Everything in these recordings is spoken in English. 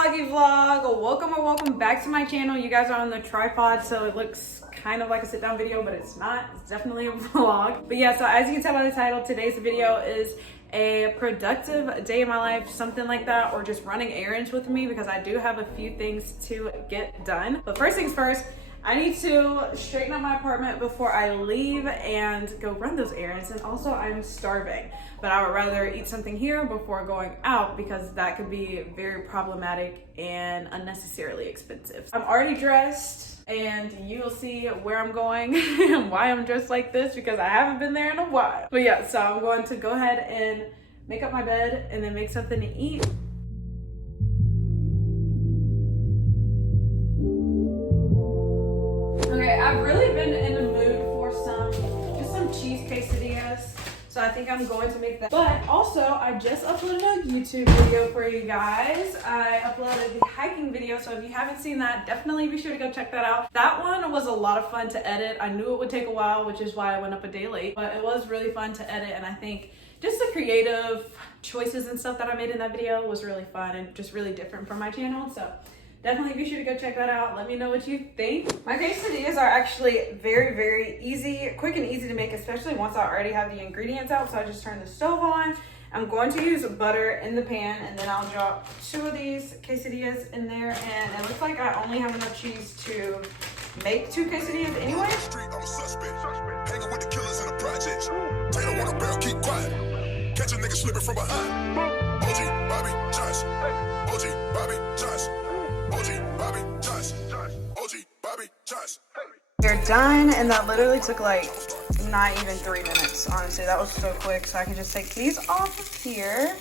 vloggy vlog. Welcome back to my channel. You guys are on the tripod, so it looks kind of like a sit down video, but it's not. It's definitely a vlog. But yeah, so as you can tell by the title, today's video is a productive day in my life, something like that, or just running errands with me, because I do have a few things to get done. But first things first, I need to straighten up my apartment before I leave and go run those errands. And also I'm starving, but I would rather eat something here before going out, because that could be very problematic and unnecessarily expensive. I'm already dressed, and you will see where I'm going and why I'm dressed like this, because I haven't been there in a while. But yeah, so I'm going to go ahead and make up my bed and then make something to eat. Okay, I've really been in the mood for some cheese quesadillas, so I think I'm going to make that. But also, I just uploaded a YouTube video for you guys. I uploaded the hiking video, so if you haven't seen that, definitely be sure to go check that out. That one was a lot of fun to edit. I knew it would take a while, which is why I went up a day late, but it was really fun to edit, and I think just the creative choices and stuff that I made in that video was really fun and just really different from my channel. So definitely be sure to go check that out. Let me know what you think. My quesadillas are actually very easy, quick and easy to make, especially once I already have the ingredients out. So I just turn the stove on. I'm going to use butter in the pan, and then I'll drop 2 of these quesadillas in there. And it looks like I only have enough cheese to make 2 quesadillas anyway. I'm a suspect. Hanging with the killers in the projects. Taylor want a barrel, keep quiet. Catch a nigga slipping from behind. OG Bobby Johnson. OG Bobby Johnson. OG Bobby Johnson. OG Bobby Johnson. They're done, and that literally took like not even 3 minutes. Honestly, that was so quick. So I can just take these off of here.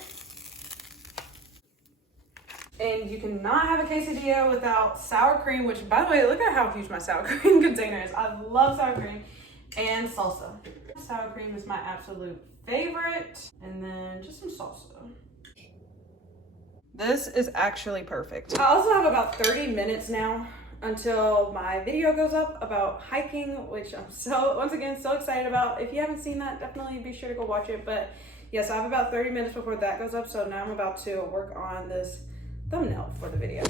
And you cannot have a quesadilla without sour cream, which, by the way, look at how huge my sour cream container is. I love sour cream and salsa. Sour cream is my absolute favorite. And then just some salsa. This is actually perfect. I also have about 30 minutes now until my video goes up about hiking, which I'm once again so excited about. If you haven't seen that, definitely be sure to go watch it. But yes, I have about 30 minutes before that goes up. So now I'm about to work on this thumbnail for the video.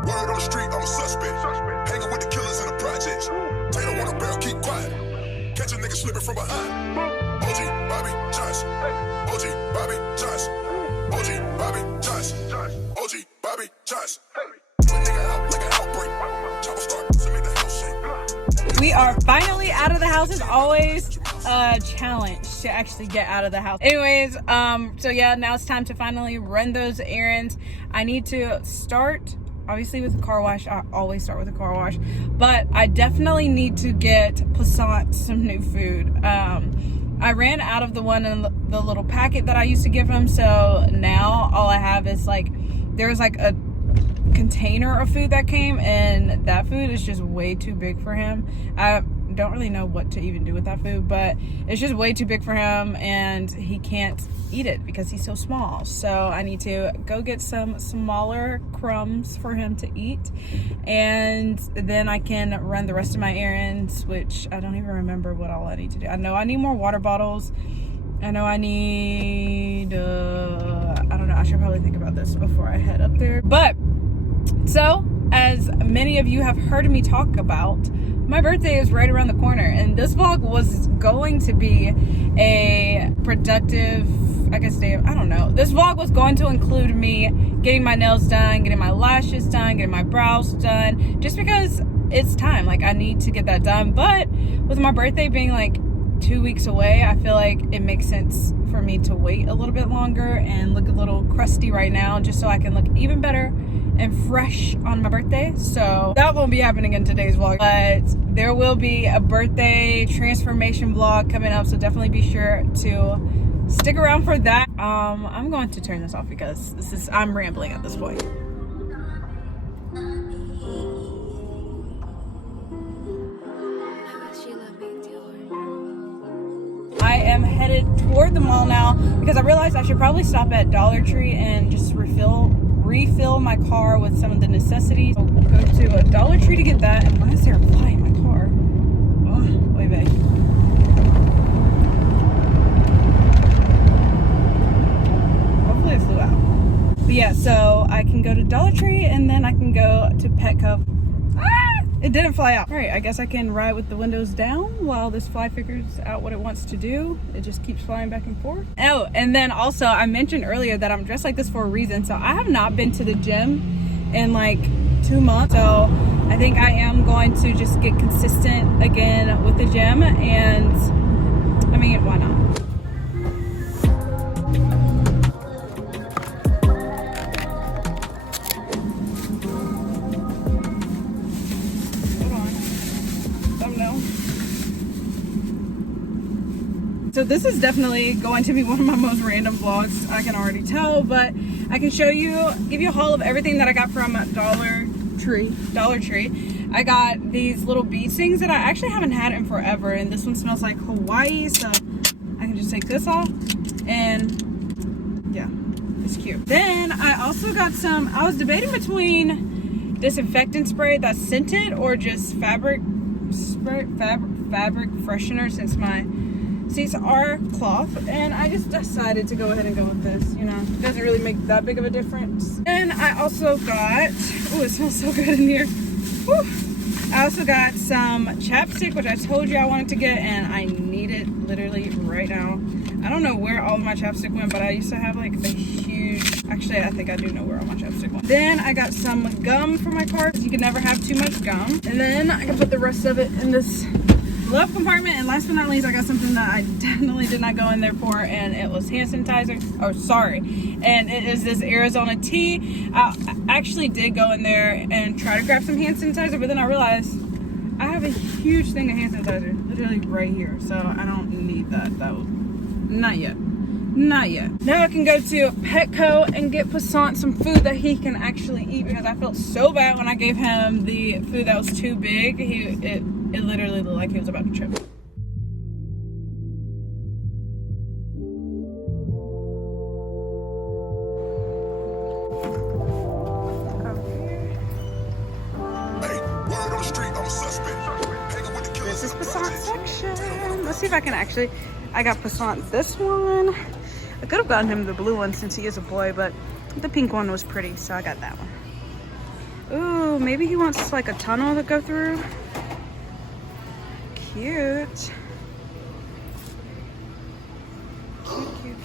Word on the street, I'm a suspect. Hanging with the killers in the projects. Taylor want a barrel, keep quiet. Catch a nigga slipping from behind. OG Bobby Johnson. OG Bobby Johnson. OG Bobby Johnson. OG Bobby Johnson. When nigga out like an outbreak. Chopper start to make the house shake. We are finally out of the house. It's always a challenge to actually get out of the house. Anyways, so yeah, now it's time to finally run those errands. I need to start obviously with the car wash. I always start with the car wash, but I definitely need to get Passant some new food. I ran out of the one in the little packet that I used to give him, so now all I have is like, there's like a container of food that came, and that food is just way too big for him. I don't really know what to even do with that food, but it's just way too big for him, and he can't eat it because he's so small. So I need to go get some smaller crumbs for him to eat, and then I can run the rest of my errands, which I don't even remember what all I need to do. I know I need more water bottles. I know I need I don't know, I should probably think about this before I head up there. But so, as many of you have heard me talk about, my birthday is right around the corner, and this vlog was going to be a productive, I guess, day. I don't know. This vlog was going to include me getting my nails done, getting my lashes done, getting my brows done, just because it's time. Like, I need to get that done. But with my birthday being like 2 weeks away, I feel like it makes sense for me to wait a little bit longer and look a little crusty right now, just so I can look even better and fresh on my birthday. So that won't be happening in today's vlog, but there will be a birthday transformation vlog coming up, so definitely be sure to stick around for that. I'm going to turn this off because I'm rambling at this point. I am headed toward the mall now because I realized I should probably stop at Dollar Tree and just refill my car with some of the necessities. I'll go to a Dollar Tree to get that, and when I say there a fly in my car? Oh, way back. Hopefully it flew out. But yeah, so I can go to Dollar Tree and then I can go to Petco. Ah! It didn't fly out. All right, I guess I can ride with the windows down while this fly figures out what it wants to do. It just keeps flying back and forth. Oh, and then also I mentioned earlier that I'm dressed like this for a reason. So I have not been to the gym in like 2 months. So I think I am going to just get consistent again with the gym, and I mean, why not? So this is definitely going to be one of my most random vlogs, I can already tell, but I can show you, give you a haul of everything that I got from Dollar Tree. I got these little bead things that I actually haven't had in forever, and this one smells like Hawaii, so I can just take this off, and yeah, it's cute. Then I also got some, I was debating between disinfectant spray that's scented or just fabric freshener, since my seats are cloth, and I just decided to go ahead and go with this. You know, it doesn't really make that big of a difference. And I also got, oh, it smells so good in here. Whew. I also got some chapstick, which I told you I wanted to get, and I need it literally right now. I don't know where all of my chapstick went, but I used to have like a huge, actually I think I do know where all my chapstick went. Then I got some gum for my car, because you can never have too much gum. And then I can put the rest of it in this glove compartment. And last but not least, I got something that I definitely did not go in there for, and it was hand sanitizer. Oh, sorry. And it is this Arizona tea. I actually did go in there and try to grab some hand sanitizer, but then I realized I have a huge thing of hand sanitizer literally right here, so I don't need that. That was not yet. Not yet. Now I can go to Petco and get Passant some food that he can actually eat, because I felt so bad when I gave him the food that was too big. It literally looked like he was about to trip. This is Passant's section. Let's see if I can actually, I got Passant this one. I could have gotten him the blue one since he is a boy, but the pink one was pretty, so I got that one. Ooh, maybe he wants like a tunnel to go through. Cute.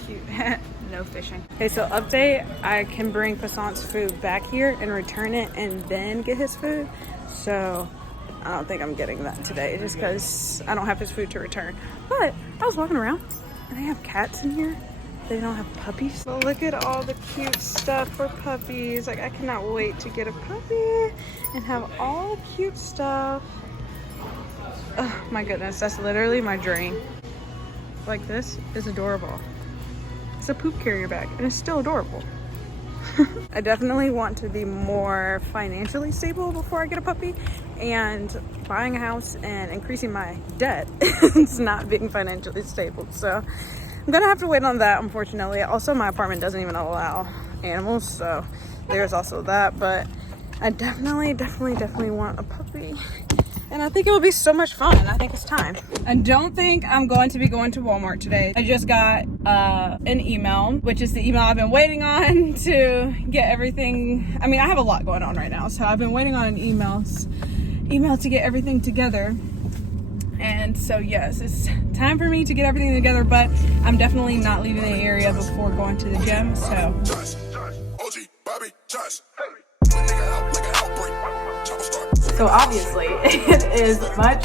Cute. No fishing. Okay, so update, I can bring Passant's food back here and return it and then get his food. So I don't think I'm getting that today, just because I don't have his food to return. But I was walking around and they have cats in here. They don't have puppies. But look at all the cute stuff for puppies. Like, I cannot wait to get a puppy and have all the cute stuff. Oh my goodness, that's literally my dream. Like, this is adorable. It's a poop carrier bag and it's still adorable. I definitely want to be more financially stable before I get a puppy, and buying a house and increasing my debt is not being financially stable. So I'm gonna have to wait on that, unfortunately. Also, my apartment doesn't even allow animals, so there's also that. But I definitely want a puppy. And I think it will be so much fun. I think it's time. I don't think I'm going to be going to Walmart today. I just got an email, which is the email I've been waiting on to get everything. I mean, I have a lot going on right now, so I've been waiting on an email to get everything together. And so yes, it's time for me to get everything together, but I'm definitely not leaving the area before going to the gym. So obviously it is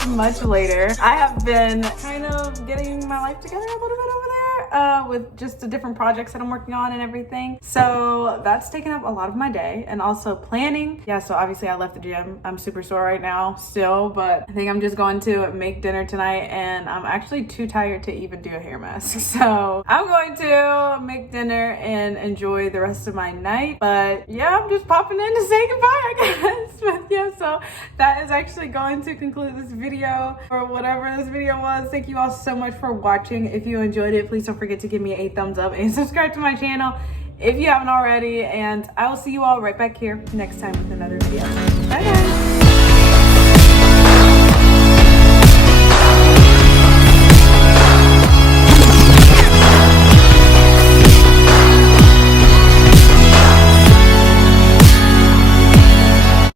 much later. I have been kind of getting my life together a little bit over there with just the different projects that I'm working on and everything. So that's taken up a lot of my day, and also planning. Yeah, so obviously I left the gym. I'm super sore right now still, but I think I'm just going to make dinner tonight, and I'm actually too tired to even do a hair mask. So I'm going to make dinner and enjoy the rest of my night. But yeah, I'm just popping in to say goodbye, I guess. But yeah, so that is actually going to conclude this video, or whatever this video was. Thank you all so much for watching. If you enjoyed it, please don't forget to give me a thumbs up and subscribe to my channel if you haven't already. And I will see you all right back here next time with another video. Bye guys.